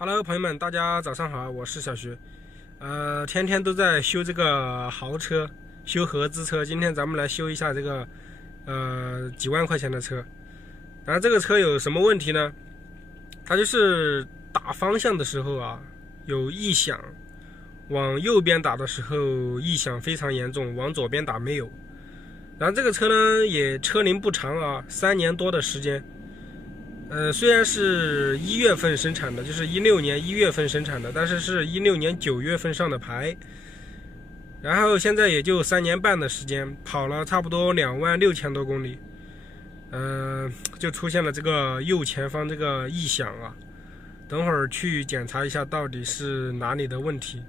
Hello， 朋友们，大家早上好，我是小徐。天天都在修这个豪车，修合资车。今天咱们来修一下这个几万块钱的车。然后这个车有什么问题呢？它就是打方向的时候啊有异响，往右边打的时候异响非常严重，往左边打没有。然后这个车呢也车龄不长啊，3年多的时间。虽然是1月份生产的，就是16年1月份生产的，但是是16年9月份上的牌，然后现在也就3年半的时间，跑了差不多26000多公里，就出现了这个右前方这个异响啊，等会儿去检查一下到底是哪里的问题。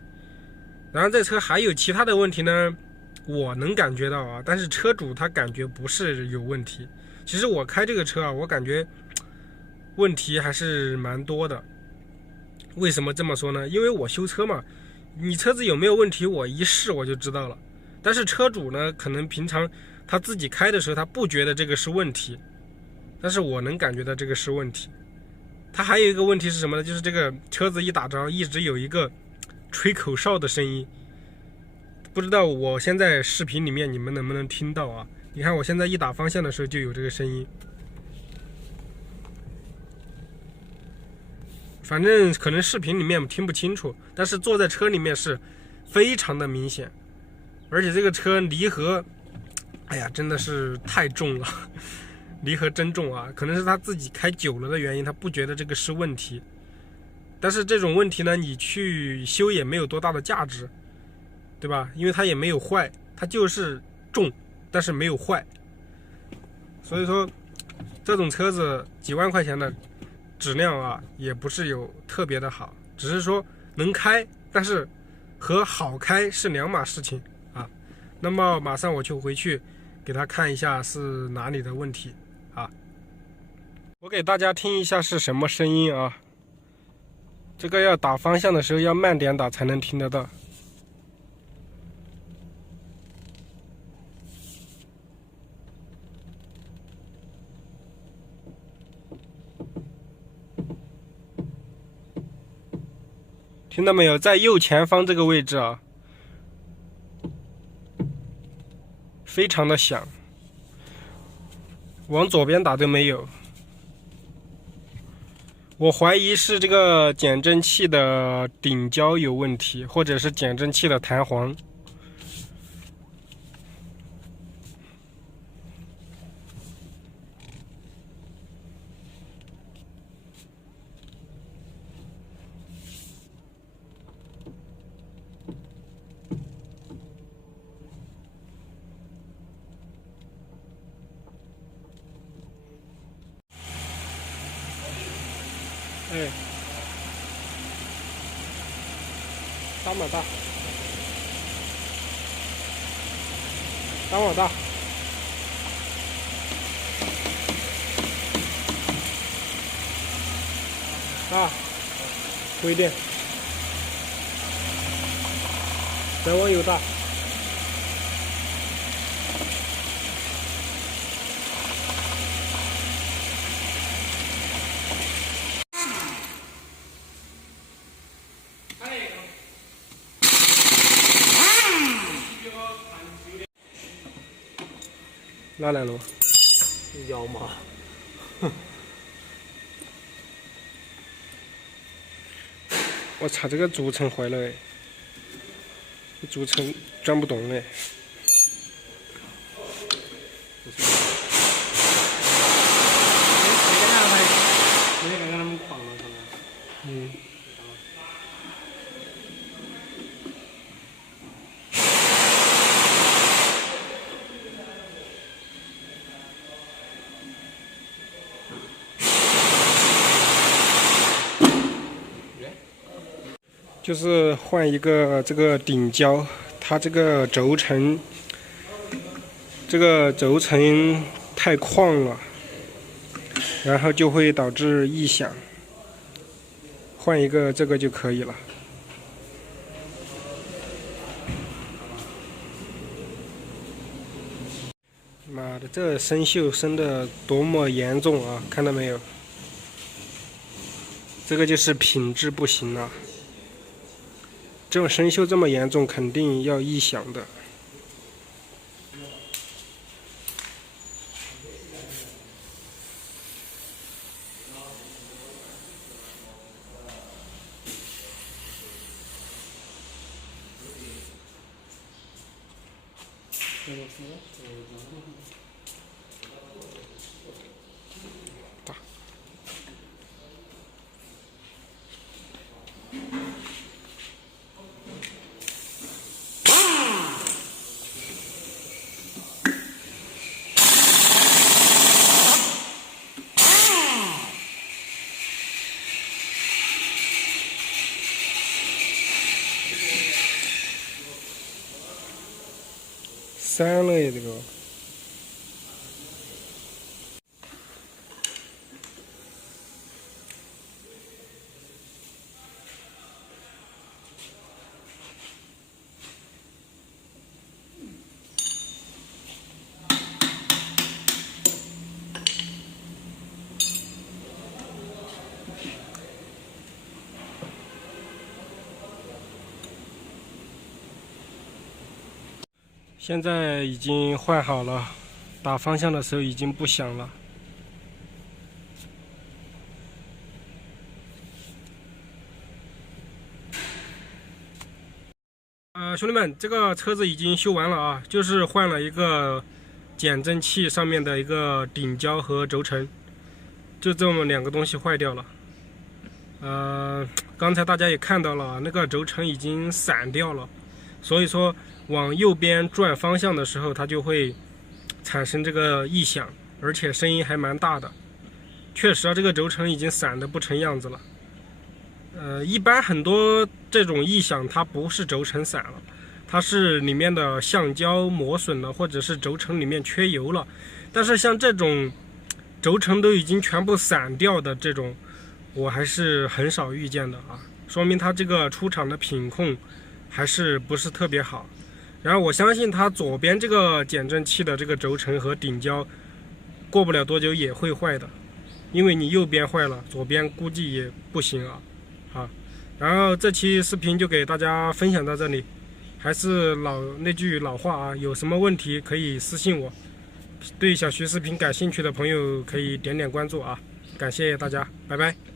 然后这车还有其他的问题呢，我能感觉到啊，但是车主他感觉不是有问题。其实我开这个车啊，我感觉问题还是蛮多的。为什么这么说呢？因为我修车嘛，你车子有没有问题我一试我就知道了。但是车主呢，可能平常他自己开的时候他不觉得这个是问题，但是我能感觉到这个是问题。他还有一个问题是什么呢？就是这个车子一打着一直有一个吹口哨的声音，不知道我现在视频里面你们能不能听到啊？你看我现在一打方向的时候就有这个声音，反正可能视频里面听不清楚，但是坐在车里面是非常的明显。而且这个车离合，哎呀，真的是太重了，离合真重啊！可能是他自己开久了的原因，他不觉得这个是问题。但是这种问题呢，你去修也没有多大的价值，对吧？因为它也没有坏，它就是重，但是没有坏。所以说，这种车子几万块钱的质量啊，也不是有特别的好，只是说能开，但是和好开是两码事情啊。那么马上我就回去给他看一下是哪里的问题啊。我给大家听一下是什么声音啊。这个要打方向的时候要慢点打才能听得到。听到没有？在右前方这个位置啊，非常的响，往左边打都没有。我怀疑是这个减震器的顶胶有问题，或者是减震器的弹簧。哎，大马大，大马大，啊，回电，再往右大。拉来了吗？腰麻。我操，这个组成坏了哎，组成转不动哎。嗯。就是换一个这个顶胶，它这个轴承太旷了，然后就会导致异响。换一个这个就可以了。妈的，这生锈生的多么严重啊！看到没有？这个就是品质不行了。这种生锈这么严重，肯定要异响的。删了呀，这个。现在已经换好了，打方向的时候已经不响了。兄弟们，这个车子已经修完了啊，就是换了一个减震器上面的一个顶胶和轴承，就这么两个东西坏掉了。刚才大家也看到了，那个轴承已经散掉了，所以说往右边转方向的时候，它就会产生这个异响，而且声音还蛮大的。确实啊，这个轴承已经散得不成样子了。一般很多这种异响，它不是轴承散了，它是里面的橡胶磨损了，或者是轴承里面缺油了。但是像这种轴承都已经全部散掉的这种，我还是很少遇见的啊，说明它这个出厂的品控还是不是特别好。然后我相信它左边这个减震器的这个轴承和顶胶，过不了多久也会坏的，因为你右边坏了，左边估计也不行啊。然后这期视频就给大家分享到这里，还是那句老话啊，有什么问题可以私信我。对小徐视频感兴趣的朋友可以点点关注啊，感谢大家，拜拜。